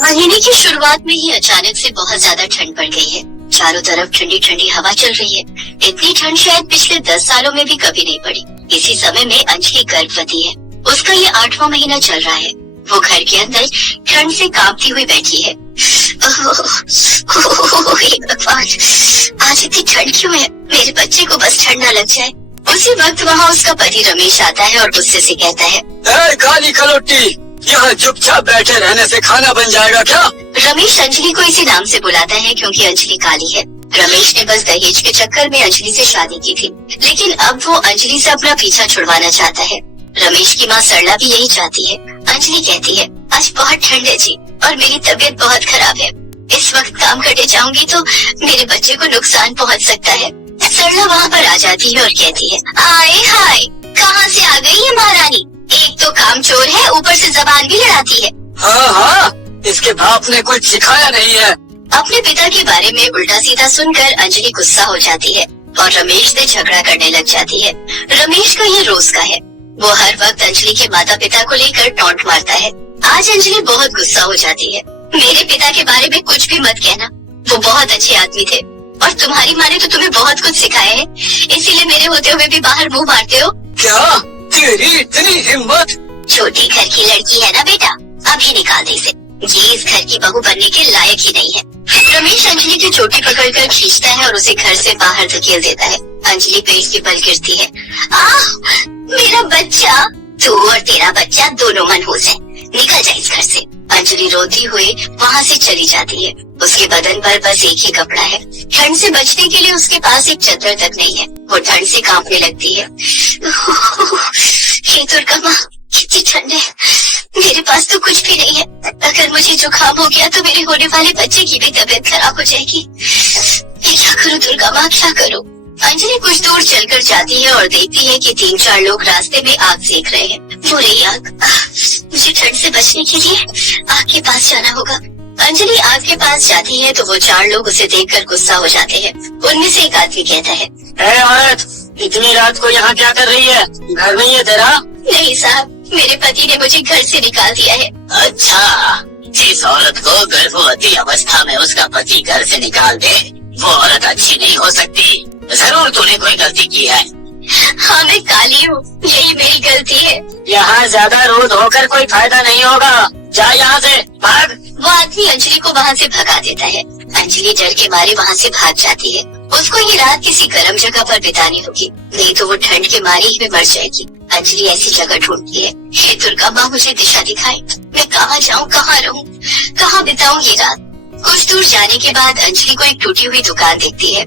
महीने की शुरुआत में ही अचानक से बहुत ज्यादा ठंड पड़ गई है। चारों तरफ ठंडी ठंडी हवा चल रही है। इतनी ठंड शायद पिछले 10 सालों में भी कभी नहीं पड़ी। इसी समय में अंजलि गर्भवती है। उसका ये 8वां महीना चल रहा है। वो घर के अंदर ठंड से कांपती हुई बैठी है। भगवान, आज इतनी ठंड क्यों है? मेरे बच्चे को बस ठंड न लग जाए। उसी वक्त वहाँ उसका पति रमेश आता है और गुस्से से कहता है, काली कलोटी, यहाँ चुपचाप बैठे रहने से खाना बन जाएगा क्या? रमेश अंजलि को इसी नाम से बुलाता है क्योंकि अंजलि काली है। रमेश ने बस दहेज के चक्कर में अंजलि से शादी की थी, लेकिन अब वो अंजलि से अपना पीछा छुड़वाना चाहता है। रमेश की माँ सरला भी यही चाहती है। अंजलि कहती है, आज बहुत ठंड है जी और मेरी तबीयत बहुत खराब है। इस वक्त काम करने जाऊंगी तो मेरे बच्चे को नुकसान पहुंच सकता है। सरला वहाँ पर आ जाती है और कहती है, आए हाय, कहाँ से आ गई है महारानी? एक तो कामचोर है, ऊपर से जबान भी लड़ाती है। हाँ, इसके बाप ने कुछ सिखाया नहीं है। अपने पिता के बारे में उल्टा सीधा सुनकर अंजलि गुस्सा हो जाती है और रमेश से झगड़ा करने लग जाती है। रमेश का ये रोज का है। वो हर वक्त अंजलि के माता पिता को लेकर टॉन्ट मारता है। आज अंजलि बहुत गुस्सा हो जाती है। मेरे पिता के बारे में कुछ भी मत कहना, वो बहुत अच्छे आदमी थे और तुम्हारी माँ ने तो तुम्हें बहुत कुछ सिखाया है, इसीलिए मेरे होते हुए भी बाहर मुंह मारते हो। क्या तेरी इतनी हिम्मत? छोटे घर की लड़की है ना बेटा, अभी निकाल दे इसे। ये इस घर की बहू बनने के लायक ही नहीं है। रमेश अंजलि की चोटी पकड़कर खींचता है और उसे घर से बाहर धकेल देता है। अंजलि पेट से बल गिरती है। मेरा बच्चा, तू और तेरा बच्चा दोनों मनहूस है, निकल जा इस घर से। अंजलि रोती हुई वहाँ से चली जाती है। उसके बदन पर बस एक ही कपड़ा है। ठंड से बचने के लिए उसके पास एक चादर तक नहीं है। वो ठंड से कांपने लगती है। हे दुर्गा माँ, कितनी ठंड है, मेरे पास तो कुछ भी नहीं है। अगर मुझे जुकाम हो गया तो मेरे होने वाले बच्चे की भी तबीयत खराब हो जाएगी। मैं क्या करूँ दुर्गा माँ, क्या करूँ? अंजलि कुछ दूर चलकर जाती है और देखती है कि 3-4 लोग रास्ते में आग सेक रहे हैं। वो रही आग, मुझे ठंड से बचने के लिए आग के पास जाना होगा। अंजलि आग के पास जाती है तो वो 4 लोग उसे देखकर गुस्सा हो जाते हैं। उनमें से एक आदमी कहता है, ए औरत, इतनी रात को यहाँ क्या कर रही है? घर नहीं है तेरा? नहीं साहब, मेरे पति ने मुझे घर से निकाल दिया है। अच्छा, जिस औरत को गर्भवती अवस्था में उसका पति घर से निकाल दे, वो औरत अच्छी नहीं हो सकती। जरूर तूने कोई गलती की है। हाँ, मैं काली हूँ, यही मेरी गलती है। यहाँ ज्यादा रोध होकर कोई फायदा नहीं होगा, जा यहाँ से भाग। वो आदमी अंजलि को वहाँ से भगा देता है। अंजलि डर के मारे वहाँ से भाग जाती है। उसको ये रात किसी गर्म जगह पर बितानी होगी, नहीं तो वो ठंड के मारे ही में मर जाएगी। अंजलि ऐसी जगह ढूंढती है। हे दुर्गा माँ, मुझे दिशा दिखाए, मैं कहाँ जाऊँ, कहाँ रहूँ, कहाँ बिताऊँ ये रात? कुछ दूर जाने के बाद अंजलि को एक टूटी हुई दुकान दिखती है।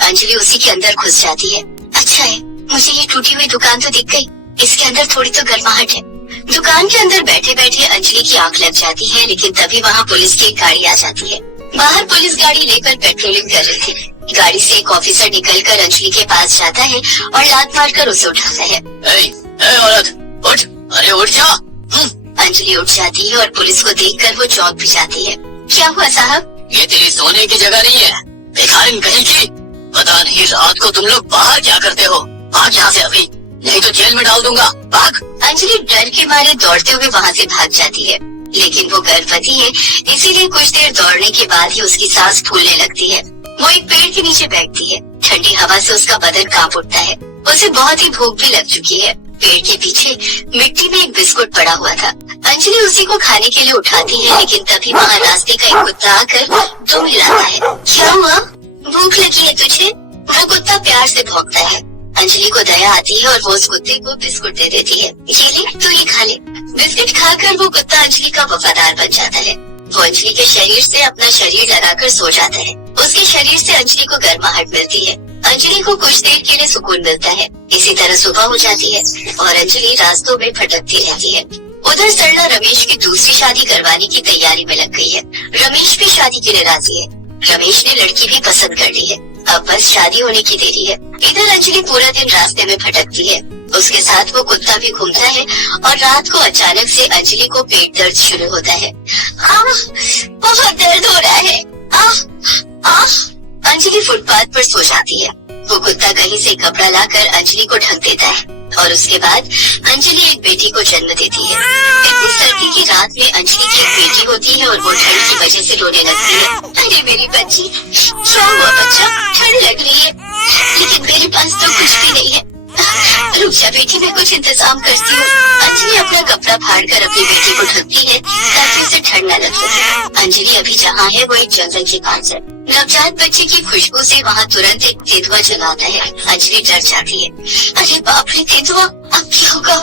अंजलि उसी के अंदर घुस जाती है। अच्छा है, मुझे ये टूटी हुई दुकान तो दिख गई, इसके अंदर थोड़ी तो गर्माहट है। दुकान के अंदर बैठे बैठे अंजलि की आंख लग जाती है, लेकिन तभी वहाँ पुलिस की एक गाड़ी आ जाती है। बाहर पुलिस गाड़ी लेकर पेट्रोलिंग कर रही थी। गाड़ी से एक ऑफिसर निकलकर अंजलि के पास जाता है और लात मारकर उसे उठाता है। ए औरत, उठ, अरे उठ जा। अंजलि उठ जाती है और पुलिस को देखकर वो चौंक भी जाती है। क्या हुआ साहब? ये तेरी सोने की जगह नहीं है, भिखारिन कहीं की। पता नहीं रात को तुम लोग बाहर क्या करते हो। भाग यहाँ से अभी, नहीं तो जेल में डाल दूंगा, भाग। अंजलि डर के मारे दौड़ते हुए वहाँ से भाग जाती है, लेकिन वो गर्भवती है, इसीलिए कुछ देर दौड़ने के बाद ही उसकी सांस फूलने लगती है। वो एक पेड़ के नीचे बैठती है। ठंडी हवा से उसका बदन कांप उठता है। उसे बहुत ही भूख भी लग चुकी है। पेड़ के पीछे मिट्टी में एक बिस्कुट पड़ा हुआ था। अंजलि उसी को खाने के लिए उठाती है, लेकिन तभी वहाँ रास्ते का एक कुत्ता आकर दुम हिलाता है। क्या हुआ? भूख लगी है तुझे? वो कुत्ता प्यार से भौंकता है। अंजलि को दया आती है और वो उस कुत्ते को बिस्कुट दे देती है। ये ले, तू ये खा ले। बिस्कुट खाकर वो कुत्ता अंजलि का वफादार बन जाता है। वो अंजलि के शरीर से अपना शरीर लगाकर सो जाता है। उसके शरीर से अंजलि को गर्माहट मिलती है। अंजलि को कुछ देर के लिए सुकून मिलता है। इसी तरह सुबह हो जाती है और अंजलि रास्तों में भटकती रहती है। उधर सरला रमेश की दूसरी शादी करवाने की तैयारी में लग गई है। रमेश भी शादी के लिए राजी है। रमेश ने लड़की भी पसंद कर ली है। अब बस शादी होने की देरी है। इधर अंजलि पूरा दिन रास्ते में भटकती है। उसके साथ वो कुत्ता भी घूमता है और रात को अचानक से अंजलि को पेट दर्द शुरू होता है। बहुत दर्द हो रहा है। अंजलि फुटपाथ पर सो जाती है। वो कुत्ता कहीं से कपड़ा लाकर अंजलि को ढक देता है और उसके बाद अंजलि एक बेटी को जन्म देती है। इतनी सर्दी की रात में अंजलि की एक बेटी होती है और वो ठंड की वजह से रोने लगती है। अरे मेरी बच्ची, क्या हुआ बच्चा, ठंड लग रही है? लेकिन मेरे पास तो कुछ भी नहीं है। रुक जा बेटी, मैं कुछ इंतजाम करती हूँ। अंजलि अपना कपड़ा फाड़ कर अपनी बेटी को ढकती है ताकि उसे ठंड न लग सके। अंजलि अभी जहाँ है वो एक जंगल के पास है। नवजात बच्चे की खुशबू से वहाँ तुरंत एक तेंदुआ चला आता है। अंजलि डर जाती है। अरे बाप रे, तेंदुआ, अब क्या होगा?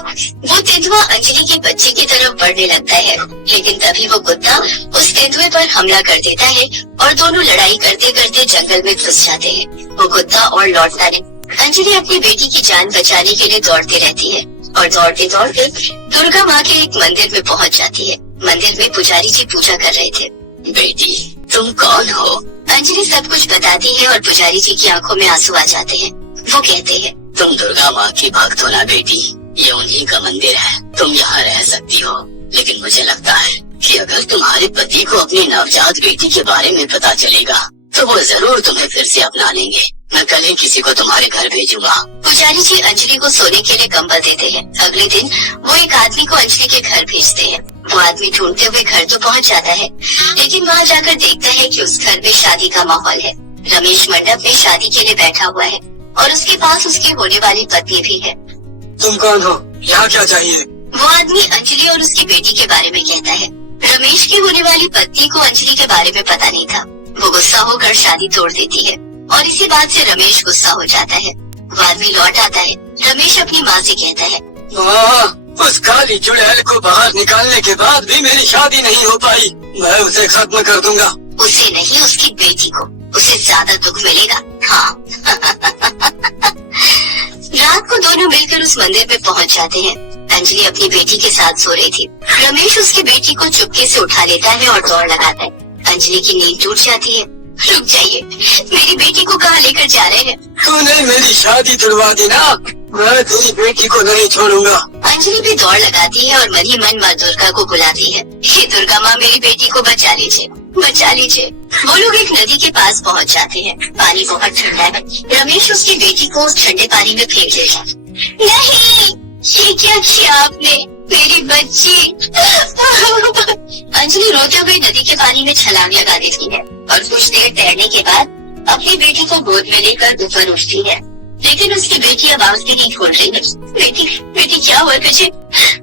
वो तेंदुआ अंजलि के बच्चे की तरफ बढ़ने लगता है, लेकिन तभी वो कुत्ता उस तेंदुए पर हमला कर देता है और दोनों लड़ाई करते करते जंगल में घुस जाते हैं। वो कुत्ता और लौटता नहीं। अंजलि अपनी बेटी की जान बचाने के लिए दौड़ती रहती है और दौड़ते दौड़ते दुर्गा माँ के एक मंदिर में पहुँच जाती है। मंदिर में पुजारी जी पूजा कर रहे थे। बेटी, तुम कौन हो? अंजलि सब कुछ बताती है और पुजारी जी की आंखों में आंसू आ जाते हैं। वो कहते हैं, तुम दुर्गा माँ की भक्त हो ना बेटी, ये उन्हीं का मंदिर है, तुम यहाँ रह सकती हो। लेकिन मुझे लगता है कि अगर तुम्हारे पति को अपनी नवजात बेटी के बारे में पता चलेगा तो वो जरूर तुम्हें फिर से अपना लेंगे। मैं कल ही किसी को तुम्हारे घर भेजूंगा। पुजारी जी अंजलि को सोने के लिए कंबल देते हैं। अगले दिन वो एक आदमी को अंजलि के घर भेजते हैं। वो आदमी ढूंढते हुए घर तो पहुंच जाता है, लेकिन वहाँ जाकर देखता है कि उस घर में शादी का माहौल है। रमेश मंडप में शादी के लिए बैठा हुआ है और उसके पास उसकी होने वाली पत्नी भी है। तुम कौन हो? यहाँ क्या चाहिए? वो आदमी अंजलि और उसकी बेटी के बारे में कहता है। रमेश की होने वाली पत्नी को अंजलि के बारे में पता नहीं था। वो गुस्सा होकर शादी तोड़ देती है और इसी बात से रमेश गुस्सा हो जाता है। वो आदमी लौट आता है। रमेश अपनी माँ से कहता है, उस काली चुड़ैल को बाहर निकालने के बाद भी मेरी शादी नहीं हो पाई। मैं उसे खत्म कर दूंगा। उसे नहीं, उसकी बेटी को। उसे ज्यादा दुख मिलेगा। हाँ। रात को दोनों मिलकर उस मंदिर में पहुंच जाते हैं। अंजलि अपनी बेटी के साथ सो रही थी। रमेश उसकी बेटी को चुपके से उठा लेता है और दौड़ लगाता है। अंजलि की नींद टूट जाती है। रुक जाइए, मेरी बेटी को कहाँ लेकर जा रहे हैं? तूने मेरी शादी तुड़वा दी ना, मैं तेरी बेटी को नहीं छोड़ूंगा। अंजलि भी दौड़ लगाती है और मन ही मन माँ दुर्गा को बुलाती है। हे दुर्गा माँ, मेरी बेटी को बचा लीजिए, बचा लीजिए। वो लोग एक नदी के पास पहुँच जाते हैं। पानी बहुत ठंडा है। रमेश उसकी बेटी को उस ठंडे पानी में फेंक देता। नहीं, ये क्या किया आपने? मेरी बच्ची। अंजलि रोते हुए नदी के पानी में छलांग लगा देती है और कुछ देर तैरने के बाद अपनी बेटी को गोद में लेकर ऊपर उठती है। लेकिन उसकी बेटी आवाज भी नहीं खोल रही है। बेटी, बेटी क्या हुआ तुझे?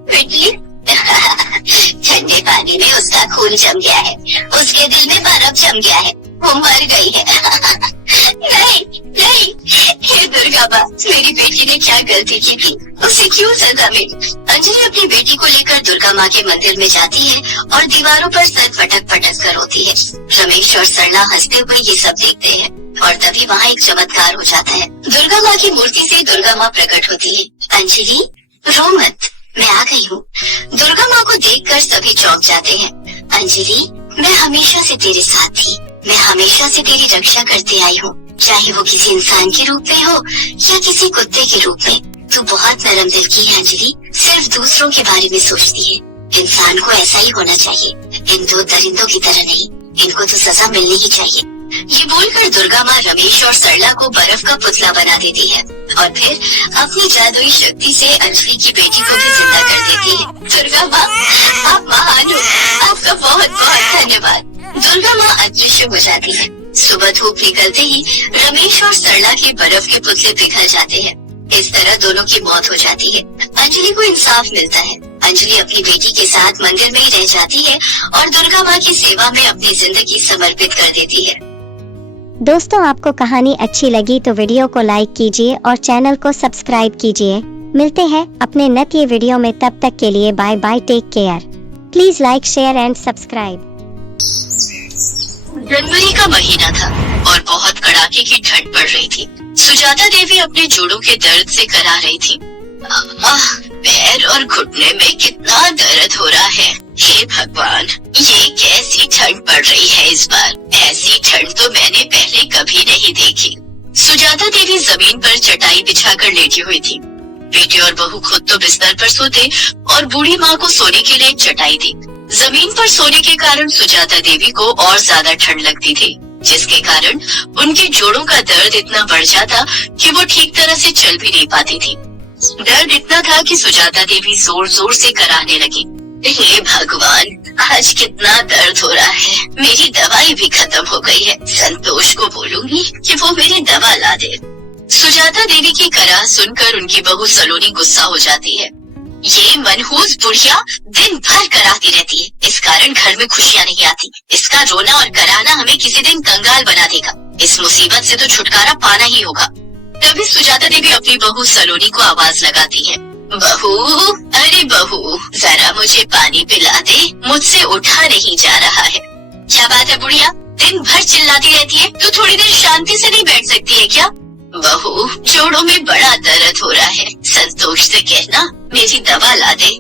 बेटी। ठंडे पानी में उसका खून जम गया है, उसके दिल में बर्फ जम गया है, वो मर गई है। नहीं, नहीं, हे दुर्गा माँ, मेरी बेटी ने क्या गलती की थी? उसे क्यों सजा मिली? अंजलि अपनी बेटी को लेकर दुर्गा माँ के मंदिर में जाती है और दीवारों पर सर पटक पटक कर रोती है। रमेश और सरला हंसते हुए ये सब देखते हैं और तभी वहाँ एक चमत्कार हो जाता है। दुर्गा माँ की मूर्ति से दुर्गा माँ प्रकट होती है। अंजलि, रो मत, मैं आ गई हूँ। दुर्गा माँ को देखकर सभी चौंक जाते हैं। अंजलि, मैं हमेशा से तेरे साथ थी, मैं हमेशा से तेरी रक्षा करते आई हूँ, चाहे वो किसी इंसान के रूप में हो या किसी कुत्ते के रूप में। तू बहुत नरम दिल की है अंजलि, सिर्फ दूसरों के बारे में सोचती है। इंसान को ऐसा ही होना चाहिए, इन दो दरिंदों की तरह नहीं। इनको तो सजा मिलनी ही चाहिए। ये बोलकर दुर्गा माँ रमेश और सरला को बर्फ का पुतला बना देती है और फिर अपनी जादुई शक्ति से अंजलि की बेटी को भी जिंदा कर देती है। दुर्गा माँ, आप महान हो, आपका बहुत बहुत धन्यवाद। दुर्गा माँ अदृश्य हो जाती है। सुबह धूप निकलते ही रमेश और सरला के बर्फ के पुतले पिघल जाते हैं। इस तरह दोनों की मौत हो जाती है। अंजलि को इंसाफ मिलता है। अंजलि अपनी बेटी के साथ मंदिर में ही रह जाती है और दुर्गा माँ की सेवा में अपनी जिंदगी समर्पित कर देती है। दोस्तों, आपको कहानी अच्छी लगी तो वीडियो को लाइक कीजिए और चैनल को सब्सक्राइब कीजिए। मिलते हैं अपने नेक्स्ट वीडियो में, तब तक के लिए bye bye, take care. Please like, share and subscribe. जनवरी का महीना था और बहुत कड़ाके की ठंड पड़ रही थी। सुजाता देवी अपने जोड़ों के दर्द से करा रही थी। पैर और घुटने में कितना दर्द हो रहा है। हे भगवान, ये कैसी ठंड पड़ रही है इस बार। ऐसी ठंड तो मैंने पहले कभी नहीं देखी। सुजाता देवी जमीन पर चटाई बिछाकर लेटी हुई थी। बेटे और बहू खुद तो बिस्तर पर सोते और बूढ़ी माँ को सोने के लिए एक चटाई दी। जमीन पर सोने के कारण सुजाता देवी को और ज्यादा ठंड लगती थी, जिसके कारण उनके जोड़ों का दर्द इतना बढ़ जाता कि वो ठीक तरह से चल भी नहीं पाती थी। दर्द इतना था कि सुजाता देवी जोर जोर से कराहने लगी। हे भगवान, आज कितना दर्द हो रहा है। मेरी दवाई भी खत्म हो गई है। संतोष को बोलूंगी कि वो मेरी दवा ला दे। सुजाता देवी की कराह सुनकर उनकी बहू सलोनी गुस्सा हो जाती है। ये मनहूस बुढ़िया दिन भर कराती रहती है, इस कारण घर में खुशियाँ नहीं आती। इसका रोना और कराहना हमें किसी दिन कंगाल बना देगा। इस मुसीबत से तो छुटकारा पाना ही होगा। तभी सुजाता देवी अपनी बहू सलोनी को आवाज लगाती है। बहू, अरे बहू, जरा मुझे पानी पिला दे, मुझसे उठा नहीं जा रहा है। क्या बात है बुढ़िया, दिन भर चिल्लाती रहती है, तो थोड़ी देर शांति से नहीं बैठ सकती है क्या? बहू, जोड़ों में बड़ा दर्द हो रहा है, संतोष से कहना मेरी दवा ला दे।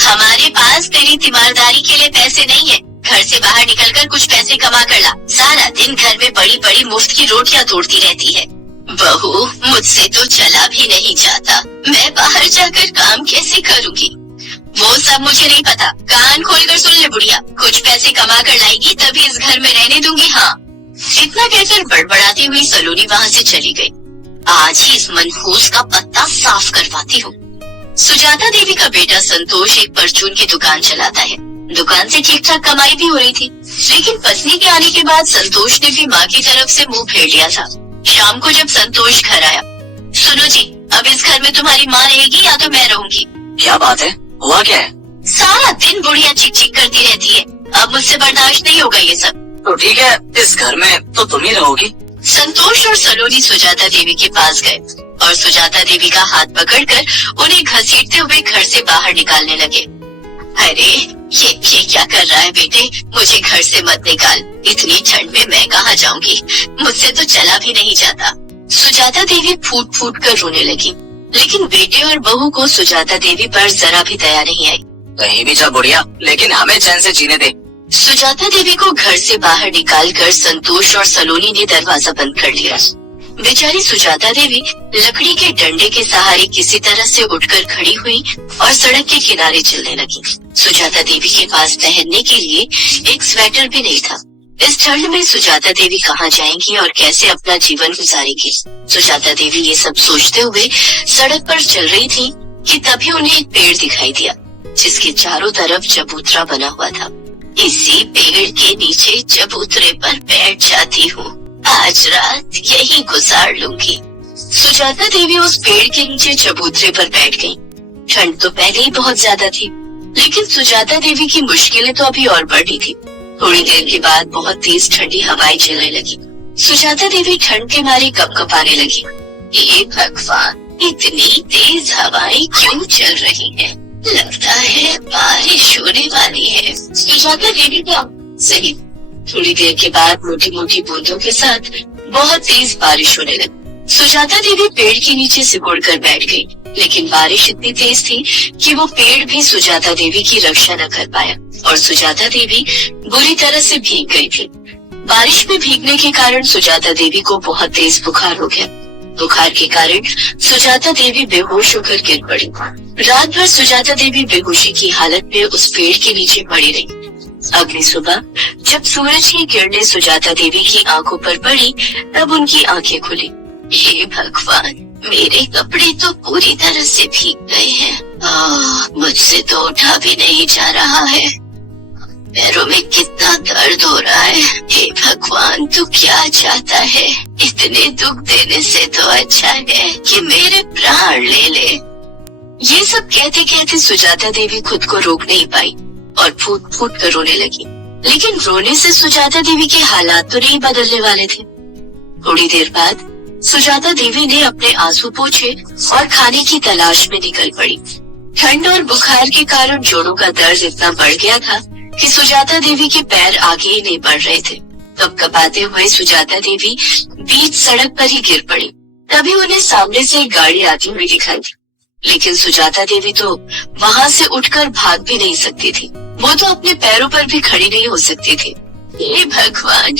हमारे पास तेरी तीमारदारी के लिए पैसे नहीं है। घर से बाहर निकलकर कुछ पैसे कमा कर ला। सारा दिन घर में बड़ी बड़ी मुफ्त की रोटियां तोड़ती रहती है। बहू, मुझसे तो चला भी नहीं जाता, मैं बाहर जाकर काम कैसे करूँगी? वो सब मुझे नहीं पता, कान खोलकर सुन ले बुढ़िया, कुछ पैसे कमा कर लाएगी तभी इस घर में रहने दूंगी। हाँ। इतना कहकर बड़बड़ाती हुई सलोनी वहाँ से चली गई। आज ही इस मनहूस का पत्ता साफ करवाती हूँ। सुजाता देवी का बेटा संतोष एक परचून की दुकान चलाता है। दुकान से ठीक ठाक कमाई भी हो रही थी, लेकिन पत्नी के आने के बाद संतोष ने भी माँ की तरफ से मुंह फेर लिया था। शाम को जब संतोष घर आया, सुनो जी, अब इस घर में तुम्हारी माँ रहेगी या तो मैं रहूंगी। क्या बात है, हुआ क्या है? सारा दिन बुढ़िया चिक चिक करती रहती है, अब मुझसे बर्दाश्त नहीं होगा ये सब। तो ठीक है, इस घर में तो तुम ही रहोगी। संतोष और सलोनी सुजाता देवी के पास गए और सुजाता देवी का हाथ पकड़कर उन्हें घसीटते हुए घर से बाहर निकालने लगे। अरे ये क्या कर रहा है बेटे, मुझे घर से मत निकाल, इतनी ठंड में मैं कहाँ जाऊंगी, मुझसे तो चला भी नहीं जाता। सुजाता देवी फूट फूट कर रोने लगी, लेकिन बेटे और बहू को सुजाता देवी पर जरा भी दया नहीं आई। कहीं भी जा बुढ़िया, लेकिन हमें चैन से जीने दे। सुजाता देवी को घर से बाहर निकालकर संतोष और सलोनी ने दरवाजा बंद कर लिया। बेचारी सुजाता देवी लकड़ी के डंडे के सहारे किसी तरह से उठकर खड़ी हुई और सड़क के किनारे चलने लगी। सुजाता देवी के पास पहनने के लिए एक स्वेटर भी नहीं था। इस ठंड में सुजाता देवी कहाँ जाएंगी और कैसे अपना जीवन गुजारेंगी? सुजाता देवी ये सब सोचते हुए सड़क पर चल रही थी कि तभी उन्हें एक पेड़ दिखाई दिया, जिसके चारों तरफ चबूतरा बना हुआ था। इसी पेड़ के नीचे चबूतरे पर बैठ जाती हूँ, आज रात यही गुजार लूंगी। सुजाता देवी उस पेड़ के नीचे चबूतरे पर बैठ गई। ठंड तो पहले ही बहुत ज्यादा थी, लेकिन सुजाता देवी की मुश्किलें तो अभी और बढ़ी थी। थोड़ी देर के बाद बहुत तेज ठंडी हवाएं चलने लगी। सुजाता देवी ठंड के मारे कपकपाने लगी। हे भगवान, इतनी तेज हवाएं क्यों चल रही हैं? लगता है बारिश होने वाली है। सुजाता देवी का सही। थोड़ी देर के बाद मोटी मोटी बूंदों के साथ बहुत तेज बारिश होने लगी। सुजाता देवी पेड़ के नीचे सिकुड़ कर बैठ गई, लेकिन बारिश इतनी तेज थी कि वो पेड़ भी सुजाता देवी की रक्षा न कर पाया और सुजाता देवी बुरी तरह से भीग गई थी। बारिश में भीगने के कारण सुजाता देवी को बहुत तेज बुखार हो गया। बुखार के कारण सुजाता देवी बेहोश होकर गिर पड़ी। रात भर सुजाता देवी बेहोशी की हालत में उस पेड़ के नीचे पड़ी रही। अगली सुबह जब सूरज की किरणें सुजाता देवी की आंखों पर पड़ी, तब उनकी आंखें खुली। हे भगवान, मेरे कपड़े तो पूरी तरह से भीग गए हैं। मुझसे तो उठा भी नहीं जा रहा है। पैरों में कितना दर्द हो रहा है। हे भगवान, तू क्या चाहता है? इतने दुख देने से तो अच्छा है कि मेरे प्राण ले ले। ये सब कहते कहते सुजाता देवी खुद को रोक नहीं पाई और फूट फूट कर रोने लगी। लेकिन रोने से सुजाता देवी के हालात तो नहीं बदलने वाले थे। थोड़ी देर बाद सुजाता देवी ने अपने आंसू पोंछे और खाने की तलाश में निकल पड़ी। ठंड और बुखार के कारण जोड़ों का दर्द इतना बढ़ गया था कि सुजाता देवी के पैर आगे ही नहीं बढ़ रहे थे। कपकपाते हुए सुजाता देवी बीच सड़क पर ही गिर पड़ी। तभी उन्हें सामने से एक गाड़ी आती हुई दिखाई दी, लेकिन सुजाता देवी तो वहाँ से उठकर भाग भी नहीं सकती थी। वो तो अपने पैरों पर भी खड़ी नहीं हो सकती थी। हे भगवान,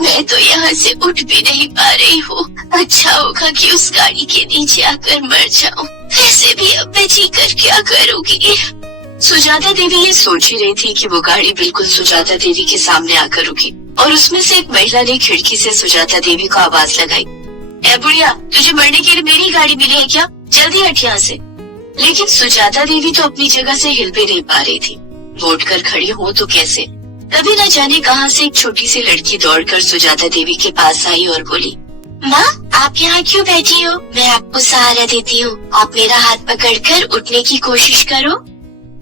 मैं तो यहाँ से उठ भी नहीं पा रही हूँ। अच्छा होगा कि उस गाड़ी के नीचे आकर मर जाऊं। वैसे भी अब मैं जी कर क्या करूँगी? सुजाता देवी ये सोच ही रही थी कि वो गाड़ी बिल्कुल सुजाता देवी के सामने आकर रुकी और उसमें से एक महिला ने खिड़की से सुजाता देवी को आवाज लगाई। ए बुढ़िया, तुझे मरने के लिए मेरी गाड़ी मिली है क्या? जल्दी हट यहाँ से। लेकिन सुजाता देवी तो अपनी जगह से हिल भी नहीं पा रही थी। वो उठकर खड़ी हो तो कैसे। तभी न जाने कहां से एक छोटी सी लड़की दौड़कर सुजाता देवी के पास आई और बोली, माँ आप यहाँ क्यों बैठी हो? मैं आपको सहारा देती हूँ, आप मेरा हाथ पकड़कर उठने की कोशिश करो।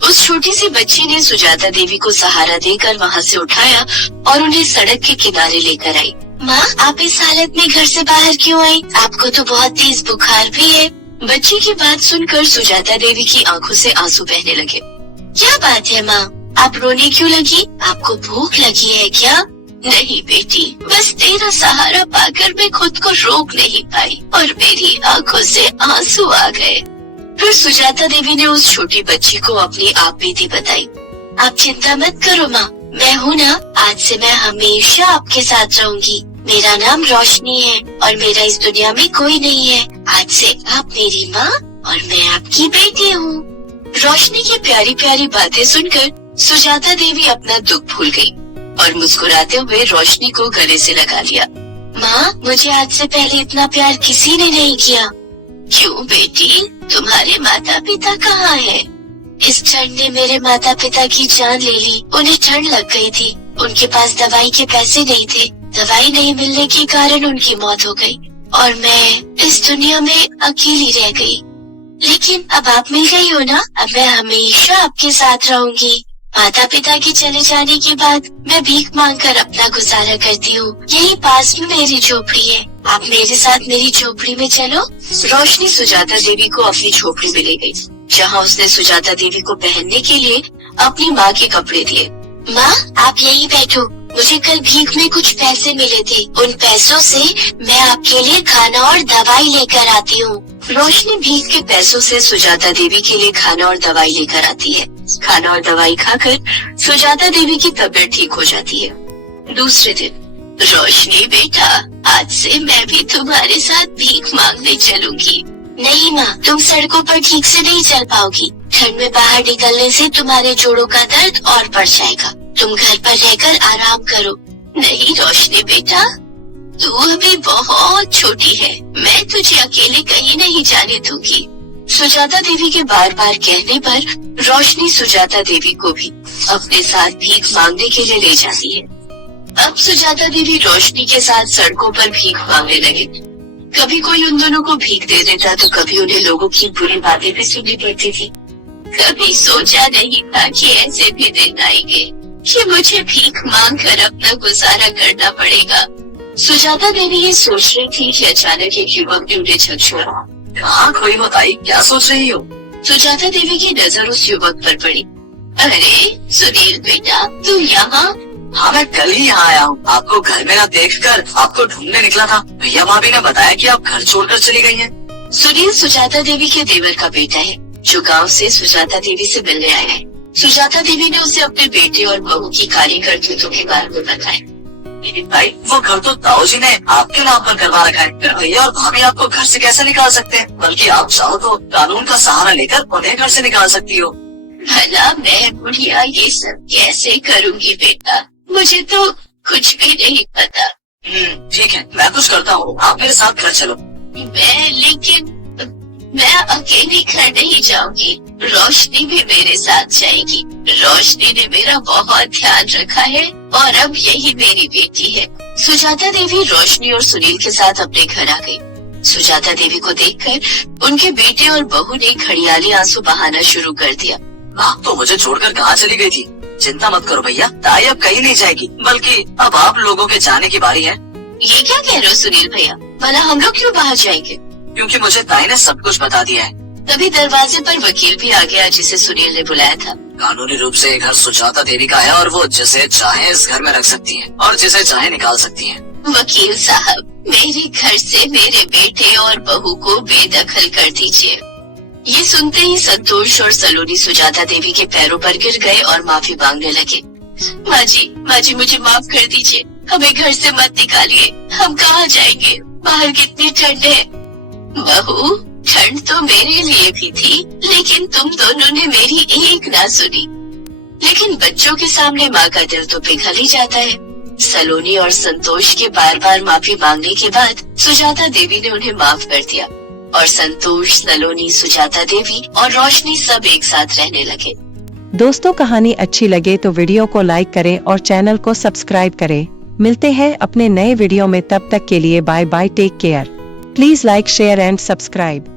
उस छोटी सी बच्ची ने सुजाता देवी को सहारा देकर वहाँ से उठाया और उन्हें सड़क के किनारे लेकर आई। माँ आप इस हालत में घर से बाहर क्यों आई? आपको तो बहुत तेज बुखार भी है। बच्ची की बात सुनकर सुजाता देवी की आंखों से आंसू बहने लगे। क्या बात है माँ, आप रोने क्यों लगी? आपको भूख लगी है क्या? नहीं बेटी, बस तेरा सहारा पाकर मैं खुद को रोक नहीं पाई और मेरी आंखों से आंसू आ गए। फिर सुजाता देवी ने उस छोटी बच्ची को अपनी आप बीती बताई। आप चिंता मत करो माँ, मैं हूँ ना, आज से मैं हमेशा आपके साथ रहूंगी। मेरा नाम रोशनी है और मेरा इस दुनिया में कोई नहीं है। आज से आप मेरी माँ और मैं आपकी बेटी हूँ। रोशनी की प्यारी प्यारी बातें सुनकर सुजाता देवी अपना दुख भूल गई और मुस्कुराते हुए रोशनी को गले से लगा लिया। माँ मुझे आज से पहले इतना प्यार किसी ने नहीं किया। क्यों बेटी, तुम्हारे माता पिता कहाँ हैं? इस ठंड ने मेरे माता पिता की जान ले ली। उन्हें ठंड लग गई थी, उनके पास दवाई के पैसे नहीं थे। दवाई नहीं मिलने के कारण उनकी मौत हो गई और मैं इस दुनिया में अकेली रह गई। लेकिन अब आप मिल गई हो ना, अब मैं हमेशा आपके साथ रहूंगी। माता पिता के चले जाने के बाद मैं भीख मांगकर अपना गुजारा करती हूँ। यही पास में मेरी झोपड़ी है, आप मेरे साथ मेरी झोपड़ी में चलो। रोशनी सुजाता देवी को अपनी झोपड़ी में ले गई, जहाँ उसने सुजाता देवी को पहनने के लिए अपनी माँ के कपड़े दिए। माँ आप यहीं बैठो, मुझे कल भीख में कुछ पैसे मिले थे, उन पैसों से मैं आपके लिए खाना और दवाई लेकर आती हूँ। रोशनी भीख के पैसों से सुजाता देवी के लिए खाना और दवाई लेकर आती है। खाना और दवाई खाकर सुजाता देवी की तबीयत ठीक हो जाती है। दूसरे दिन, रोशनी बेटा, आज से मैं भी तुम्हारे साथ भीख मांगने चलूंगी। नहीं माँ, तुम सड़कों पर ठीक से नहीं चल पाओगी। ठंड में बाहर निकलने से तुम्हारे जोड़ों का दर्द और बढ़ जाएगा। तुम घर पर रहकर आराम करो। नहीं रोशनी बेटा, तू अभी बहुत छोटी है, मैं तुझे अकेले कहीं नहीं जाने दूंगी। सुजाता देवी के बार बार कहने पर रोशनी सुजाता देवी को भी अपने साथ भीख मांगने के लिए ले जाती है। अब सुजाता देवी रोशनी के साथ सड़कों पर भीख मांगने लगे। कभी कोई उन दोनों को भीख दे देता तो कभी उन्हें लोगों की बुरी बातें भी सुननी पड़ती थी। कभी सोचा नहीं था कि ऐसे भी दिन आएंगे कि मुझे भीख मांग कर अपना गुजारा करना पड़ेगा। सुजाता देवी ये सोच रही थी कि अचानक एक युवक ने उन्हें झकझोरा। कहाँ खोई हो ताई, क्या सोच रही हो? सुजाता देवी की नजर उस युवक पर पड़ी। अरे सुनील बेटा, तू यहाँ? हाँ मैं कल ही यहाँ आया हूँ, आपको घर में ना देखकर आपको ढूंढने निकला था। भैया भाभी ने बताया कि आप घर छोड़कर चली गई हैं। सुनील सुजाता देवी के देवर का बेटा है, जो गांव से सुजाता देवी से मिलने आया है। सुजाता देवी ने उसे अपने बेटे और बहू की काली करतूतों के बारे में बताया। लेकिन भाई, वो घर तो ताऊ जी ने आपके नाम पर करवा रखा है, फिर भैया और भाभी आपको घर से कैसे निकाल सकते हैं? बल्कि आप चाहो तो कानून का सहारा लेकर उन्हें घर से निकाल सकती हो। भला मैं बुढ़िया ये सब कैसे करूँगी बेटा, मुझे तो कुछ भी नहीं पता। ठीक है, मैं कुछ करता हूँ, आप मेरे साथ घर चलो। लेकिन मैं अकेली घर नहीं जाऊंगी, रोशनी भी मेरे साथ जाएगी। रोशनी ने मेरा बहुत ध्यान रखा है और अब यही मेरी बेटी है। सुजाता देवी रोशनी और सुनील के साथ अपने घर आ गई। सुजाता देवी को देखकर उनके बेटे और बहू ने खड़ियाली आंसू बहाना शुरू कर दिया। आप तो मुझे छोड़कर कहाँ चली गई थी? चिंता मत करो भैया, ताई अब कहीं नहीं जाएगी, बल्कि अब आप लोगों के जाने की बारी है। ये क्या कह रहे हो सुनील भैया, भला हम लोग क्यों बाहर जाएंगे? क्योंकि मुझे ताई ने सब कुछ बता दिया है। तभी दरवाजे पर वकील भी आ गया, जिसे सुनील ने बुलाया था। कानूनी रूप से घर सुजाता देवी का है और वो जिसे चाहे इस घर में रख सकती है और जिसे चाहे निकाल सकती है। वकील साहब, मेरे घर से मेरे बेटे और बहू को बेदखल कर दीजिए। ये सुनते ही संतोष और सलोनी सुजाता देवी के पैरों पर गिर गए और माफी मांगने लगे। माँ जी मुझे माफ कर दीजिए, हमें घर से मत निकालिए, हम कहाँ जाएंगे, बाहर कितनी ठंड है। बहू, ठंड तो मेरे लिए भी थी, लेकिन तुम दोनों ने मेरी एक ना सुनी। लेकिन बच्चों के सामने माँ का दिल तो पिघल ही जाता है। सलोनी और संतोष के बार बार माफी मांगने के बाद सुजाता देवी ने उन्हें माफ कर दिया और संतोष, सलोनी, सुजाता देवी और रोशनी सब एक साथ रहने लगे। दोस्तों, कहानी अच्छी लगे तो वीडियो को लाइक करें और चैनल को सब्सक्राइब करें। मिलते हैं अपने नए वीडियो में, तब तक के लिए bye bye, take care. Please like, share and subscribe.